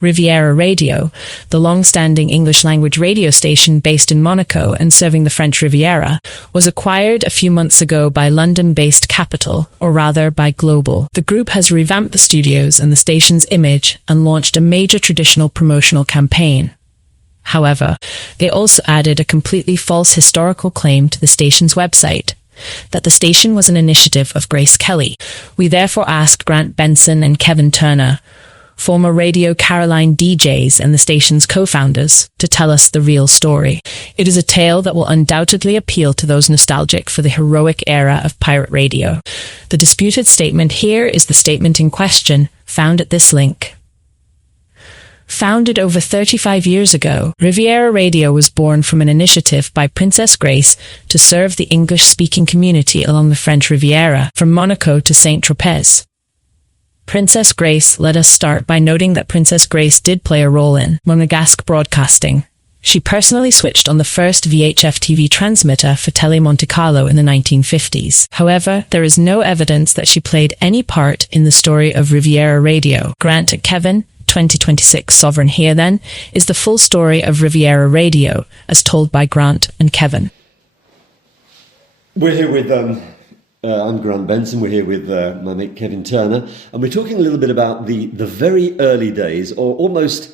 Riviera Radio, the long-standing English-language radio station based in Monaco and serving the French Riviera, was acquired a few months ago by London-based Capital, or rather by Global. The group has revamped the studios and the station's image and launched a major traditional promotional campaign. However, they also added a completely false historical claim to the station's website, that the station was an initiative of Grace Kelly. We therefore asked Grant Benson and Kevin Turner, former Radio Caroline DJs and the station's co-founders, to tell us the real story. It is a tale that will undoubtedly appeal to those nostalgic for the heroic era of pirate radio. The disputed statement here is the statement in question, found at this link. Founded over 35 years ago, Riviera Radio was born from an initiative by Princess Grace to serve the English-speaking community along the French Riviera, from Monaco to Saint-Tropez. Princess Grace let us start by noting that Princess Grace did play a role in Monegasque broadcasting. She personally switched on the first VHF TV transmitter for Tele Monte Carlo in the 1950s. However, there is no evidence that she played any part in the story of Riviera Radio. Grant and Kevin, 2026 Sovereign here then, is the full story of Riviera Radio, as told by Grant and Kevin. We're here with I'm Grant Benson. We're here with my mate Kevin Turner, and we're talking a little bit about the very early days, or almost,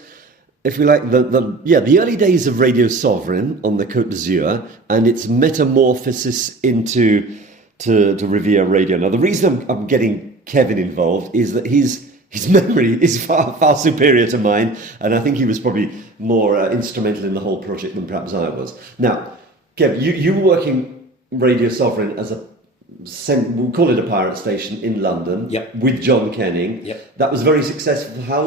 if we like, the early days of Radio Sovereign on the Côte d'Azur and its metamorphosis into to Riviera Radio. Now, the reason I'm getting Kevin involved is that his memory is far superior to mine, and I think he was probably more instrumental in the whole project than perhaps I was. Now, Kev, you were working Radio Sovereign as we'll call it a pirate station in London. Yep. With John Kenning. Yep. That was very successful for how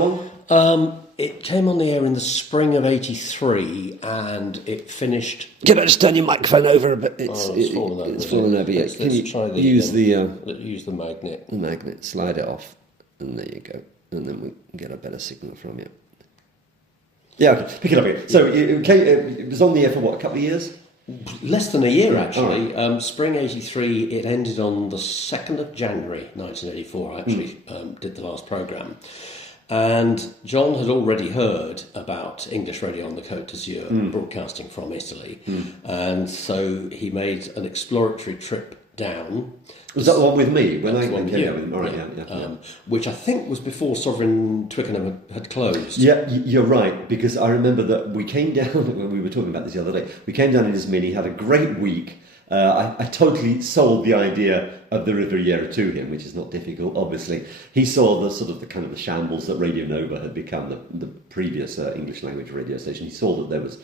long? It came on the air in the spring of '83 and it finished... Can I just turn your microphone over a bit? It's fallen over. It's fallen over, yeah. Can you try use use the magnet. The magnet, slide it off, and there you go. And then we can get a better signal from you. Yeah, okay. Pick it up again. So it was on the air for what, a couple of years? Less than a year, actually. Right. Spring '83, it ended on the 2nd of January 1984. I actually did the last programme. And John had already heard about English radio on the Côte d'Azur, broadcasting from Italy. And so he made an exploratory trip down. Was that the one with me? When I came in? All right, yeah. Which I think was before Sovereign Twickenham had closed. Yeah, you're right, because I remember that we came down, when we were talking about this the other day, we came down in his mini, had a great week. I totally sold the idea of the Riviera to him, which is not difficult, obviously. He saw the kind of the shambles that Radio Nova had become, the previous English language radio station. He saw that there was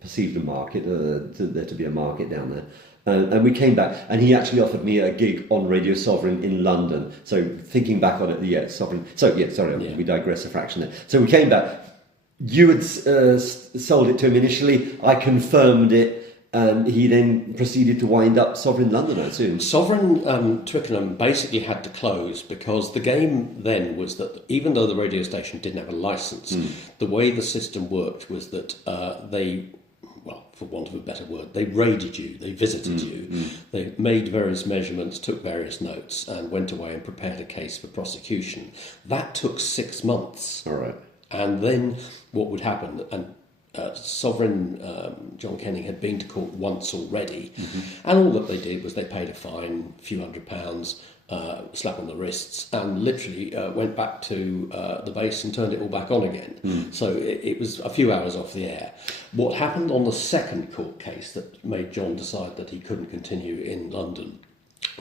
perceived a market, there to be a market down there. And we came back, and he actually offered me a gig on Radio Sovereign in London. So thinking back on it, Sovereign. So we digress a fraction there. So we came back. You had sold it to him initially. I confirmed it, and he then proceeded to wind up Sovereign London, I assume. Sovereign Twickenham basically had to close because the game then was that even though the radio station didn't have a licence, the way the system worked was that they... well, for want of a better word, they raided you, they visited you, they made various measurements, took various notes, and went away and prepared a case for prosecution. That took 6 months. All right. And then what would happen, and Sovereign John Kenning had been to court once already, and all that they did was they paid a fine, a few £100, slap on the wrists, and literally went back to the base and turned it all back on again. So it was a few hours off the air. What happened on the second court case that made John decide that he couldn't continue in London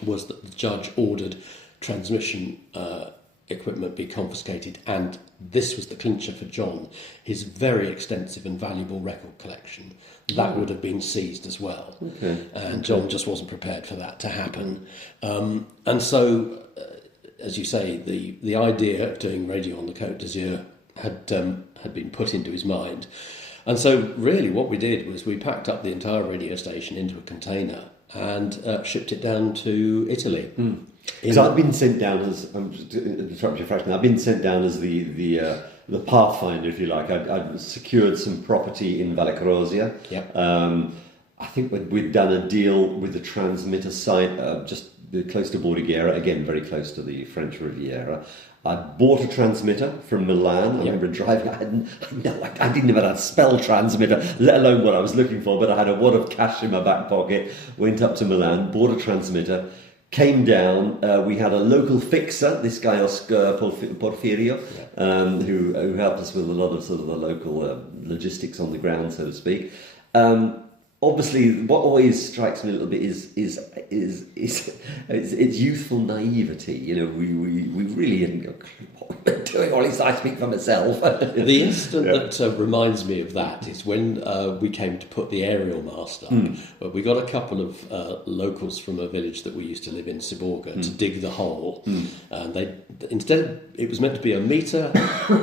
was that the judge ordered transmission equipment be confiscated, and this was the clincher for John, his very extensive and valuable record collection. That would have been seized as well. Okay. And John just wasn't prepared for that to happen. And so, as you say, the idea of doing radio on the Côte d'Azur had been put into his mind. And so really what we did was we packed up the entire radio station into a container and shipped it down to Italy. Because I've been sent down as, I've been sent down as the pathfinder, if you like. I'd secured some property in Vallecrosia. Yep. I think we'd done a deal with the transmitter site just close to Bordighera, again very close to the French Riviera. I bought a transmitter from Milan. I remember driving. I didn't even know how to spell transmitter, let alone what I was looking for. But I had a wad of cash in my back pocket. Went up to Milan, bought a transmitter, came down. We had a local fixer, this guy Oscar Porfirio, who helped us with a lot of sort of the local logistics on the ground, so to speak. Obviously, what always strikes me a little bit is its youthful naivety. You know, we really hadn't got a clue what we were doing, or at least I speak for myself. The incident that reminds me of that is when we came to put the aerial mast up. We got a couple of locals from a village that we used to live in, Siborga, to dig the hole. And it was meant to be a metre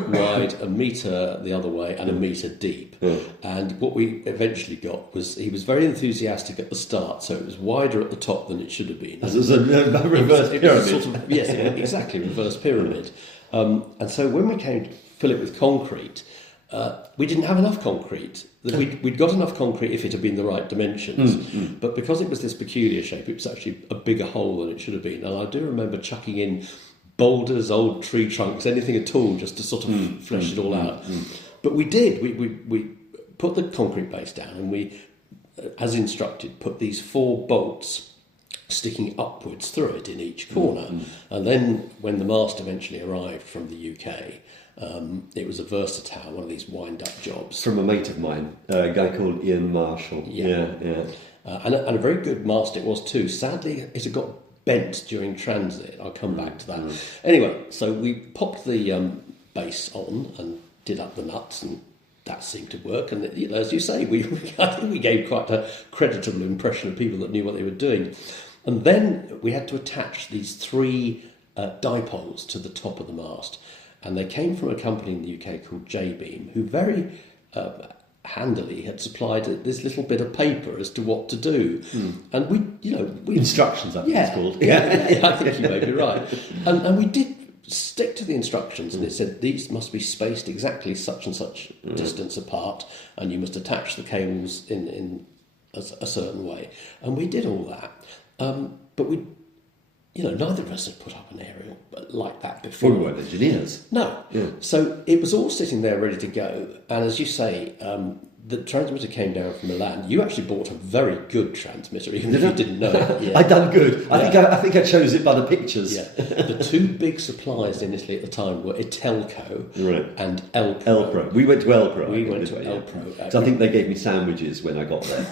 wide, a metre the other way, and a metre deep. And what we eventually got was, he was very enthusiastic at the start, so it was wider at the top than it should have been. As a reverse pyramid. Sort of, yes, exactly, reverse pyramid. And so when we came to fill it with concrete, we didn't have enough concrete. We'd got enough concrete if it had been the right dimensions, but because it was this peculiar shape, it was actually a bigger hole than it should have been. And I do remember chucking in boulders, old tree trunks, anything at all, just to sort of flesh it all out. But we did. We put the concrete base down, and we, as instructed, put these 4 bolts sticking upwards through it in each corner. And then when the mast eventually arrived from the UK, it was a Versatile, one of these wind-up jobs. From a mate of mine, a guy called Ian Marshall. And a very good mast it was too. Sadly, it had got bent during transit. I'll come back to that. Anyway, so we popped the base on and did up the nuts, and that seemed to work. And as you say, I think we gave quite a creditable impression of people that knew what they were doing. And then we had to attach these 3 dipoles to the top of the mast, and they came from a company in the UK called J-Beam, who very handily had supplied this little bit of paper as to what to do. And we instructions, I think it's called. Yeah, I think you may be right. And we did stick to the instructions, and it said these must be spaced exactly such and such distance apart, and you must attach the cables in a certain way. And we did all that. But we, neither of us had put up an aerial like that before. We weren't engineers. No. Yeah. So it was all sitting there ready to go. And as you say, the transmitter came down from Milan. You actually bought a very good transmitter, even if you didn't know it. Yeah. I'd done good. I think I chose it by the pictures. Yeah. The 2 big suppliers in Italy at the time were Itelco and Elpro. Elpro. We went to Elpro. We went to Elpro. So I think they gave me sandwiches when I got there.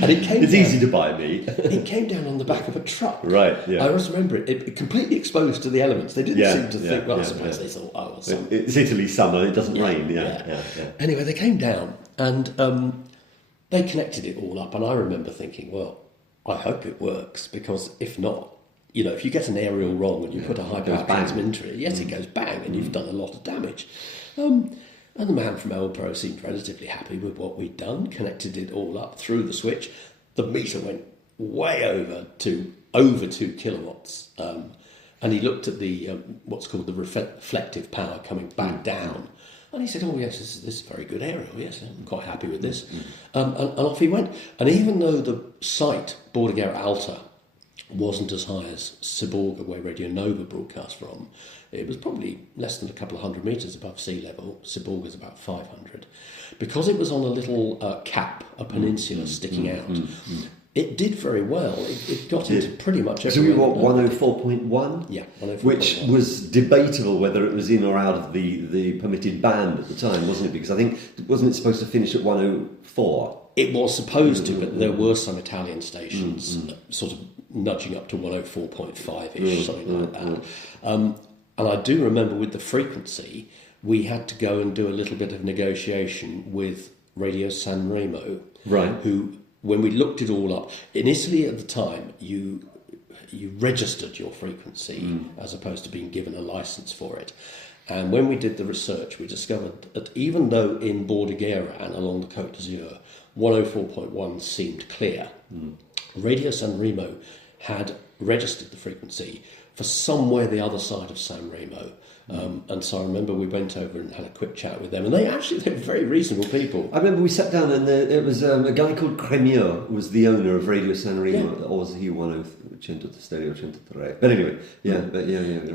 And it's easy to buy me. It came down on the back of a truck. Right, yeah. I always remember it completely exposed to the elements. They didn't seem to think, I suppose they thought, well, it's Italy summer, it doesn't rain. Yeah. Anyway, they came down and they connected it all up. And I remember thinking, well, I hope it works, because if not, if you get an aerial wrong and you put a high-power transmitter in it, it goes bang, and you've done a lot of damage. And the man from Elpro seemed relatively happy with what we'd done, connected it all up through the switch. The meter went way over 2 kilowatts. And he looked at the what's called the reflective power coming back down. And he said, oh, yes, this is a very good aerial. Yes, I'm quite happy with this. And off he went. And even though the site, Bordighera Alta, wasn't as high as Siborga, where Radio Nova broadcast from, it was probably less than a couple of 100 metres above sea level. Siborga's about 500. Because it was on a little cap, a peninsula sticking out, it did very well. It got into pretty much everywhere. So we were 104.1? Yeah, 104.1. Which was debatable whether it was in or out of the permitted band at the time, wasn't it? Because I think, wasn't it supposed to finish at 104? It was supposed to, but there were some Italian stations sort of nudging up to 104.5-ish, something like that. And I do remember with the frequency, we had to go and do a little bit of negotiation with Radio San Remo, who, when we looked it all up, in Italy at the time, you registered your frequency as opposed to being given a license for it. And when we did the research, we discovered that even though in Bordighera and along the Côte d'Azur, 104.1 seemed clear, Radio San Remo had registered the frequency for somewhere the other side of San Remo. And so I remember we went over and had a quick chat with them, and they were very reasonable people. I remember we sat down, and it was a guy called Cremieux was the owner of Radio San Remo, or was he 103. But anyway,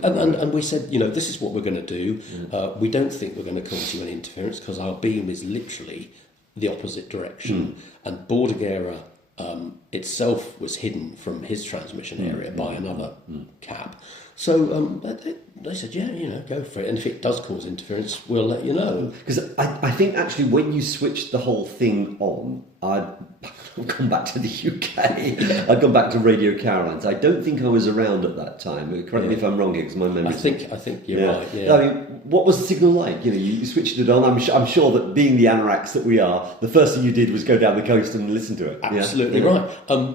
And we said, this is what we're going to do. We don't think we're going to cause you any interference because our beam is literally the opposite direction. And Bordighera itself was hidden from his transmission area by another cap. So they said, go for it. And if it does cause interference, we'll let you know. Because I think actually when you switched the whole thing on, I've gone back to the UK. I've gone back to Radio Carolines. I don't think I was around at that time. Correct me if I'm wrong here, because my memory. I think you're right. Yeah. I mean, what was the signal like? You switched it on. I'm sure that being the anoraks that we are, the first thing you did was go down the coast and listen to it. Absolutely right.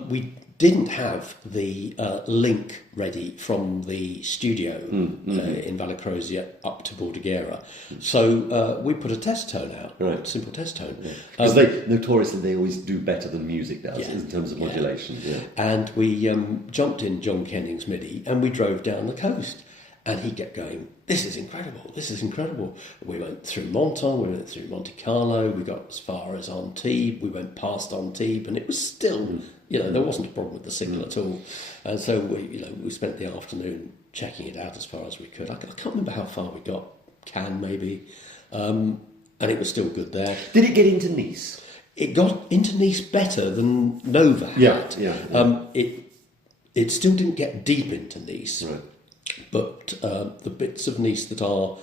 We didn't have the link ready from the studio in Valacrosia up to Bordighera. So we put a test tone out, simple test tone. Because notoriously they always do better than music does in terms of modulation. Yeah. And we jumped in John Kenning's MIDI and we drove down the coast. And he kept going, this is incredible. We went through Monton, we went through Monte Carlo, we got as far as Antibes, we went past Antibes, and it was still, there wasn't a problem with the signal at all. And so we spent the afternoon checking it out as far as we could. I can't remember how far we got, Cannes maybe, and it was still good there. Did it get into Nice? It got into Nice better than Nova had. It still didn't get deep into Nice. Right. But the bits of Nice that are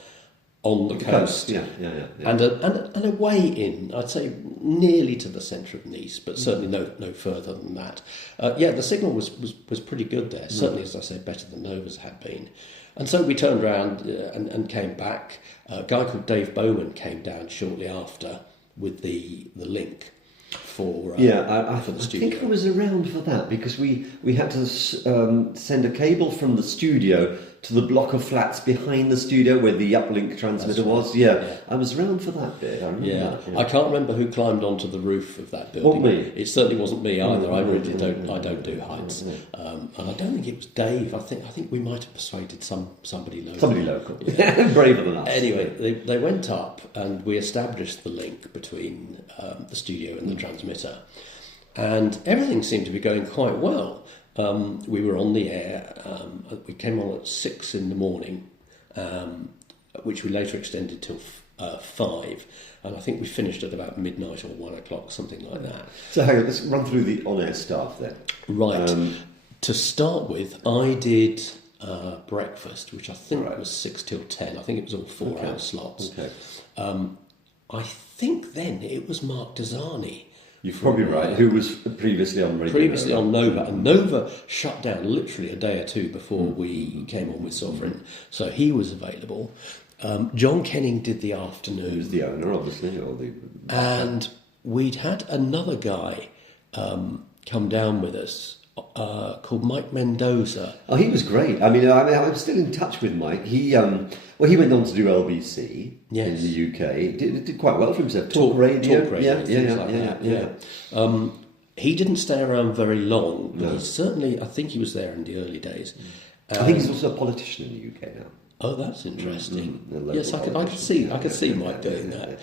on the coast, and a way in, I'd say nearly to the centre of Nice, but certainly no further than that. The signal was pretty good there, certainly, as I said, better than Nova's had been. And so we turned around and came back. A guy called Dave Bowman came down shortly after with the link. For the studio. I think I was around for that because we had to send a cable from the studio to the block of flats behind the studio where the uplink transmitter was. Yeah, I was around for that bit. I remember that, yeah. I can't remember who climbed onto the roof of that building. Not me. It certainly wasn't me either. I really don't. I don't do heights, and I don't think it was Dave. I think we might have persuaded somebody local. Somebody local, braver than us. Anyway, they went up and we established the link between the studio and the transmitter, and everything seemed to be going quite well. We were on the air. We came on at 6 in the morning, which we later extended till 5, and I think we finished at about midnight or 1 o'clock, something like that. So hang on, let's run through the on-air stuff then. Right. To start with, I did breakfast, which I think was 6 till 10. I think it was all 4-hour slots. Okay. I think then it was Mark Desani. You're probably right. Who was previously on Radio Previously on Nova. And Nova shut down literally a day or two before we came on with Sovereign. So he was available. John Kenning did the afternoon. Who's the owner, obviously. And we'd had another guy come down with us called Mike Mendoza. Oh, he was great. I mean, I'm still in touch with Mike. He went on to do LBC in the UK. Did quite well for himself. Talk radio. He didn't stay around very long, but he certainly, I think he was there in the early days. I think he's also a politician in the UK now. Oh, that's interesting. Yes, I could see Mike doing that.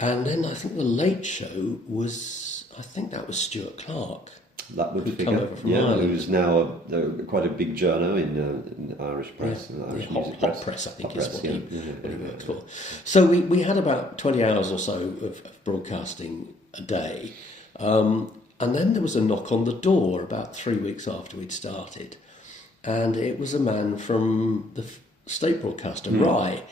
And then I think the Late Show was, I think that was Stuart Clark. That would figure. Who's now quite a big journo in Irish press. Irish music Hot Press, I think, is what he works for. So we had about 20 hours or so of broadcasting a day. And then there was a knock on the door about 3 weeks after we'd started. And it was a man from the state broadcaster, Rye.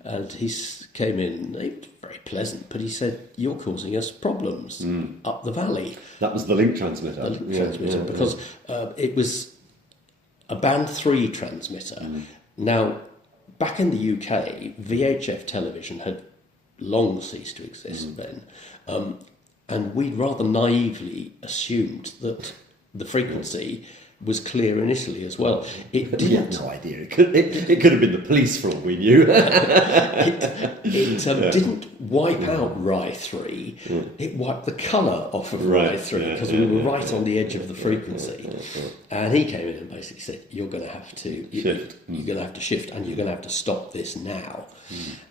And he came in, he was very pleasant, but he said, "You're causing us problems up the valley." That was the link transmitter. Because it was a band 3 transmitter. Now, back in the UK, VHF television had long ceased to exist then. And we rather naively assumed that the frequency was clear in Italy as well. It didn't. We had no idea. It could have been the police for all we knew. didn't wipe out Rye 3, it wiped the colour off of Rye 3 because we were right on the edge of the frequency. And he came in and basically said, you're going to have to shift. You're going to have to shift, and you're going to have to stop this now.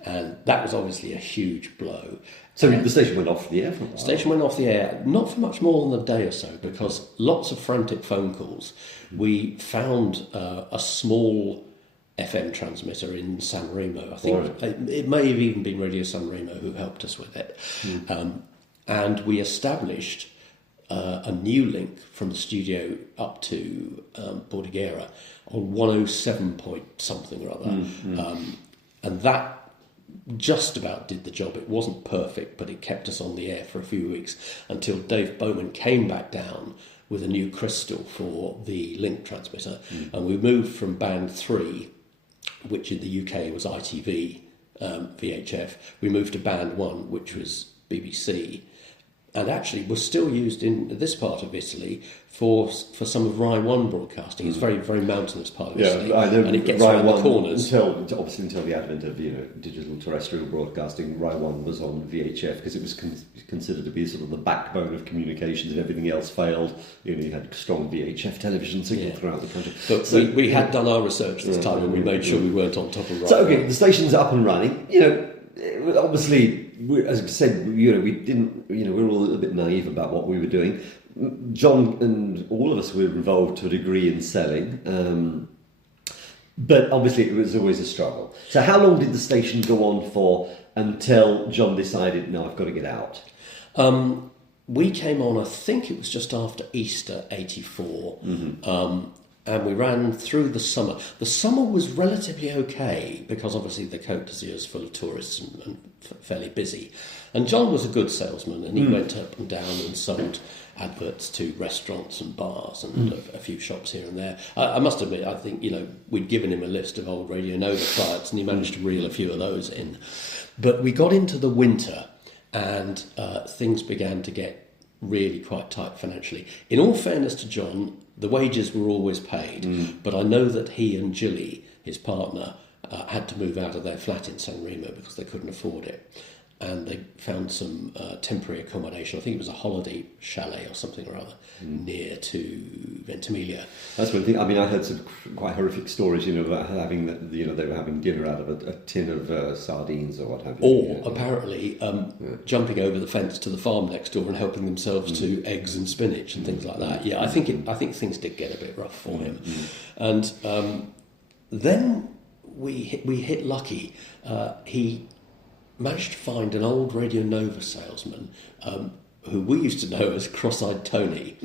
And that was obviously a huge blow. So the station went off the air for a while? Station went off the air, not for much more than a day or so, because lots of frantic phone calls. We found a small FM transmitter in San Remo. I think it may have even been Radio San Remo who helped us with it. And we established a new link from the studio up to Bordighera on 107 point something or other. And that just about did the job. It wasn't perfect, but it kept us on the air for a few weeks until Dave Bowman came back down with a new crystal for the link transmitter. And we moved from band 3, which in the UK was ITV, VHF. We moved to band 1, which was BBC, and actually was still used in this part of Italy for some of Rye 1 broadcasting. It's very, very mountainous part of Italy, I know, and it gets Rye around the corners. Until the advent of digital terrestrial broadcasting, Rye 1 was on VHF because it was considered to be sort of the backbone of communications, and everything else failed. You had strong VHF television signal throughout the country. But we had done our research this time, and we made sure we weren't on top of Rye. So the station's up and running. Obviously, as I said, we didn't. We were all a little bit naive about what we were doing. John and all of us were involved to a degree in selling, but obviously it was always a struggle. So, how long did the station go on for until John decided, no, I've got to get out? We came on, I think it was just after Easter '84. And we ran through the summer. The summer was relatively okay because obviously the Côte d'Azur is full of tourists and fairly busy. And John was a good salesman, and he went up and down and sold adverts to restaurants and bars and a few shops here and there. I must admit, I think, we'd given him a list of old Radio Nova clients, and he managed to reel a few of those in. But we got into the winter, and things began to get really quite tight financially. In all fairness to John, the wages were always paid, but I know that he and Gilly, his partner, had to move out of their flat in San Remo because they couldn't afford it. And they found some temporary accommodation. I think it was a holiday chalet or something or other near to Ventimiglia. That's one thing. I mean, I heard some quite horrific stories, about having they were having dinner out of a tin of sardines or what have you. Or apparently jumping over the fence to the farm next door and helping themselves to eggs and spinach and things like that. Yeah, I think things did get a bit rough for him. And then we hit lucky. He managed to find an old Radio Nova salesman who we used to know as Cross-Eyed Tony.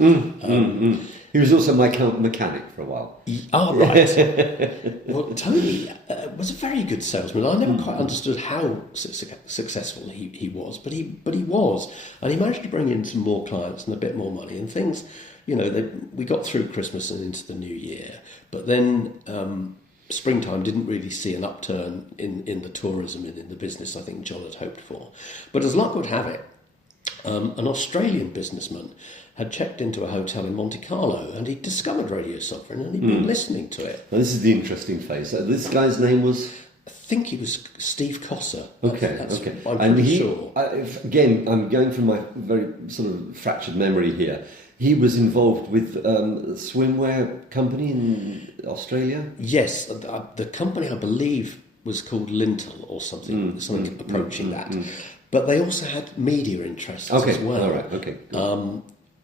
He was also my mechanic for a while. Right. Well, Tony was a very good salesman. I never quite understood how successful he was, but he was. And he managed to bring in some more clients and a bit more money and things. We got through Christmas and into the new year. But then springtime didn't really see an upturn in the tourism and in the business I think John had hoped for. But as luck would have it, an Australian businessman had checked into a hotel in Monte Carlo, and he'd discovered Radio Sovereign, and he'd been listening to it. Now, this is the interesting phase. This guy's name was? I think he was Steve Cosser. Okay. I'm pretty sure. Again, I'm going from my very sort of fractured memory here. He was involved with a swimwear company in Australia? Yes, the company, I believe, was called Lintel or something approaching that. But they also had media interests as well. All right, okay.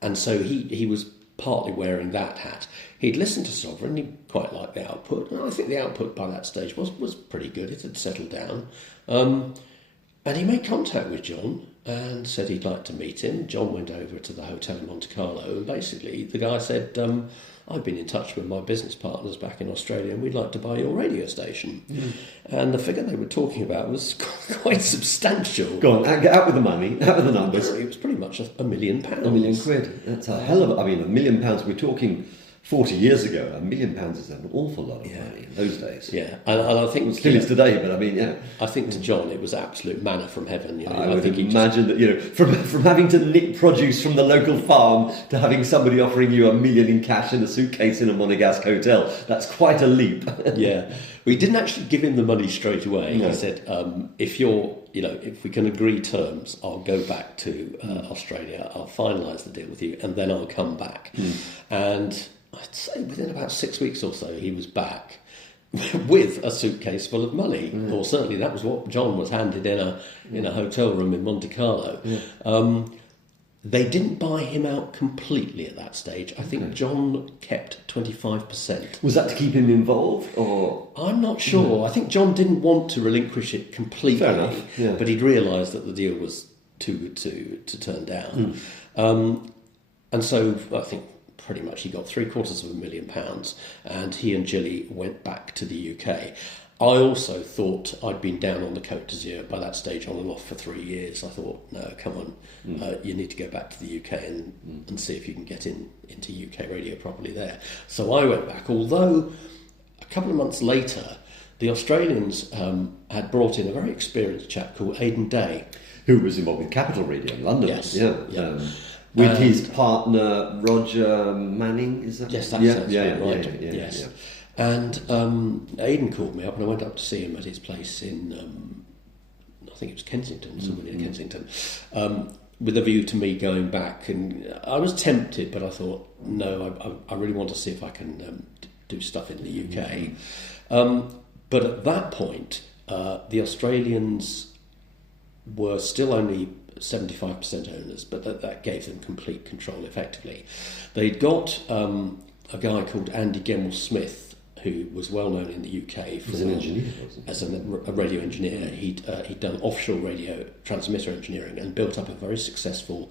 And so he was partly wearing that hat. He'd listened to Sovereign, he quite liked the output, and I think the output by that stage was pretty good. It had settled down. And he made contact with John and said he'd like to meet him. John went over to the hotel in Monte Carlo, and basically the guy said, I've been in touch with my business partners back in Australia, and we'd like to buy your radio station. And the figure they were talking about was quite substantial. Go on, out with the money, out with the numbers. It was pretty much £1 million. £1 million. That's a hell of £1 million. We're talking 40 years ago, £1 million is an awful lot of money in those days. Yeah, and I think... It still is today, but I mean, yeah. I think to John it was absolute manna from heaven. You know, I would imagine that, you know, from having to nick produce from the local farm to having somebody offering you £1 million in cash in a suitcase in a Monegasque hotel, that's quite a leap. Yeah. We didn't actually give him the money straight away. No. He said, if we can agree terms, I'll go back to Australia, I'll finalise the deal with you, and then I'll come back. And I'd say within about 6 weeks or so, he was back with a suitcase full of money, or certainly that was what John was handed in a hotel room in Monte Carlo. They didn't buy him out completely at that stage. I think John kept 25%. Was that to keep him involved, or...? I'm not sure. I think John didn't want to relinquish it completely, Fair enough, yeah. but he'd realised that the deal was too good to turn down. And so I think pretty much he got £750,000, and he and Gilly went back to the UK. I also thought I'd been down on the Côte d'Azur by that stage on and off for 3 years. I thought, no, come on, you need to go back to the UK and see if you can get into UK radio properly there. So I went back, although a couple of months later, the Australians had brought in a very experienced chap called Aidan Day. Who was involved with Capital Radio in London. Yes. Yeah. With his partner, Roger Manning, is that? Yes, that's right. Yeah. Yes. And Aidan called me up, and I went up to see him at his place in, I think it was Kensington, somewhere near Kensington, with a view to me going back. And I was tempted, but I thought, no, I really want to see if I can do stuff in the UK. But at that point, the Australians were still only 75% owners, but that gave them complete control effectively. They'd got a guy called Andy Gemmell-Smith, who was well known in the UK as an engineer, as a radio engineer. He'd done offshore radio transmitter engineering and built up a very successful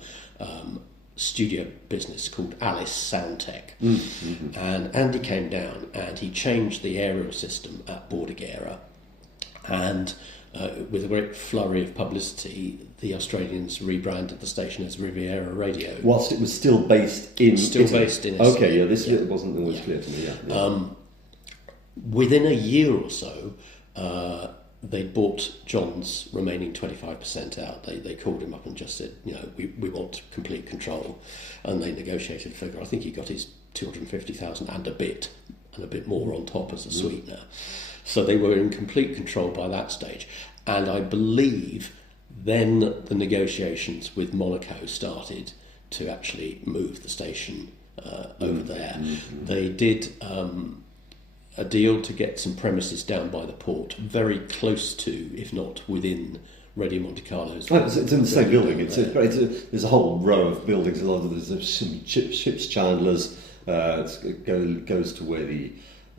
studio business called Alice Soundtech. And Andy came down and he changed the aerial system at Bordighera, and with a great flurry of publicity, the Australians rebranded the station as Riviera Radio. Whilst it was still based in Italy. Based in Italy. Okay, this wasn't always clear to me. Yeah. Within a year or so, they bought John's remaining 25% out. They called him up and just said, we want complete control. And they negotiated a figure. I think he got his 250,000 and a bit more on top as a sweetener. So they were in complete control by that stage. And I believe then the negotiations with Monaco started to actually move the station over there. They did a deal to get some premises down by the port, very close to, if not within, Radio Monte Carlo's. It's in the same building. There's a whole row of buildings. A lot of there's some ships chandlers. It goes to where the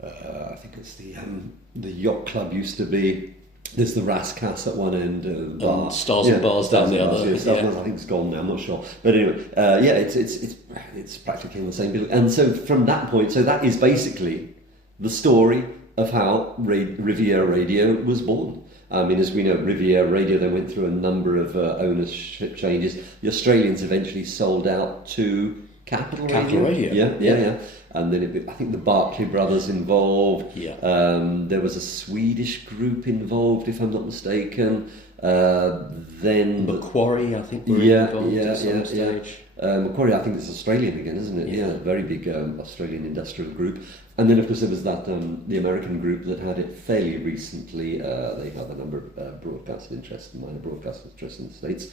I think it's the yacht club used to be. There's the Rascasse at one end, bar. Stars and Bars down the other. I think it's gone now. I'm not sure, but anyway, it's practically in the same building. And so from that point, that is basically the story of how Riviera Radio was born. I mean, as we know, Riviera Radio then went through a number of ownership changes. The Australians eventually sold out to Capital Radio. Yeah. And then I think the Barclay brothers involved. Yeah. There was a Swedish group involved, if I'm not mistaken. Then Macquarie, I think, were involved at some stage. Macquarie, I think, is Australian again, isn't it? Yeah, very big Australian industrial group. And then, of course, there was that the American group that had it fairly recently. They have a number of broadcast interests, minor broadcast interests in the States,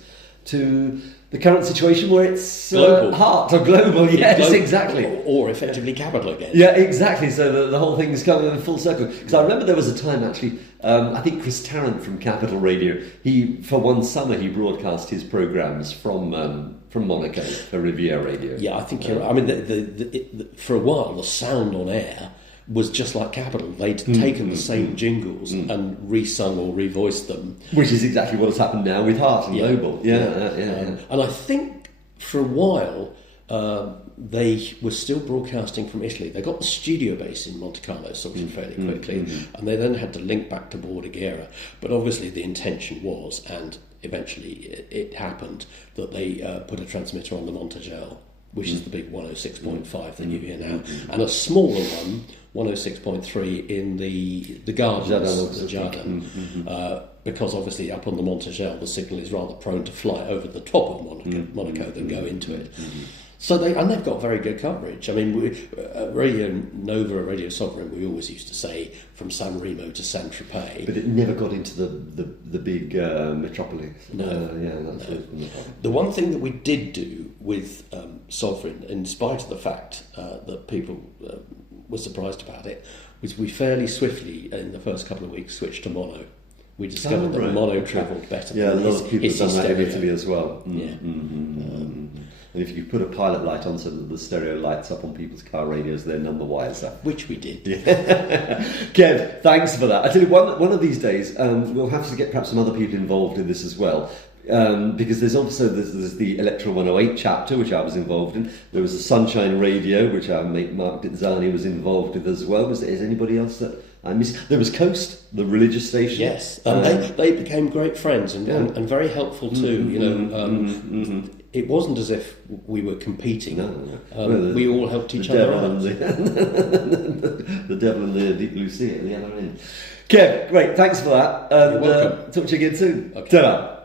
to the current situation where it's global. Heart or global, yes, global, Exactly. Or effectively Capital again. Yeah, exactly. So the whole thing's come in full circle. Because I remember there was a time, actually, I think Chris Tarrant from Capital Radio, for one summer, he broadcast his programmes from Monaco for Riviera Radio. Yeah, I think you're right. I mean, for a while, the sound on air was just like Capital. They'd taken the same jingles and re-sung or revoiced them. Which is exactly what has happened now with Heart and Global. Yeah. And I think for a while, they were still broadcasting from Italy. They got the studio base in Monte Carlo sorted fairly quickly, and they then had to link back to Bordighera. But obviously the intention was, and eventually it happened, that they put a transmitter on the Monte Carlo which is the big 106.5 that you hear now, and a smaller one, 106.3 in the gardens, the Jardin, because obviously up on the Monte Carlo the signal is rather prone to fly over the top of Monaco than go into it. So they've got very good coverage. I mean, Radio Nova, Radio Sovereign, we always used to say from San Remo to Saint Tropez. But it never got into the big metropolis. No. That's no. The one thing that we did do with Sovereign, in spite of the fact that people were surprised about it, was we fairly swiftly, in the first couple of weeks, switched to mono. We discovered that mono travelled better. Yeah, a lot of people have done that in stereo. Italy as well. Yeah. And if you could put a pilot light on so that the stereo lights up on people's car radios, they're none the wiser. Which we did. Yeah. Kev, thanks for that. I tell you, one of these days, we'll have to get perhaps some other people involved in this as well. Because there's also there's the Electro 108 chapter, which I was involved in. There was the Sunshine Radio, which our mate Mark Ditzani was involved with as well. Is anybody else that I missed? There was Coast, the religious station. Yes, they became great friends and very helpful too. It wasn't as if we were competing. No. We all helped each other out. The devil and the deep blue sea at the other end. Kev, great, thanks for that. And You're welcome. talk to you again soon. Okay. Ta-ra.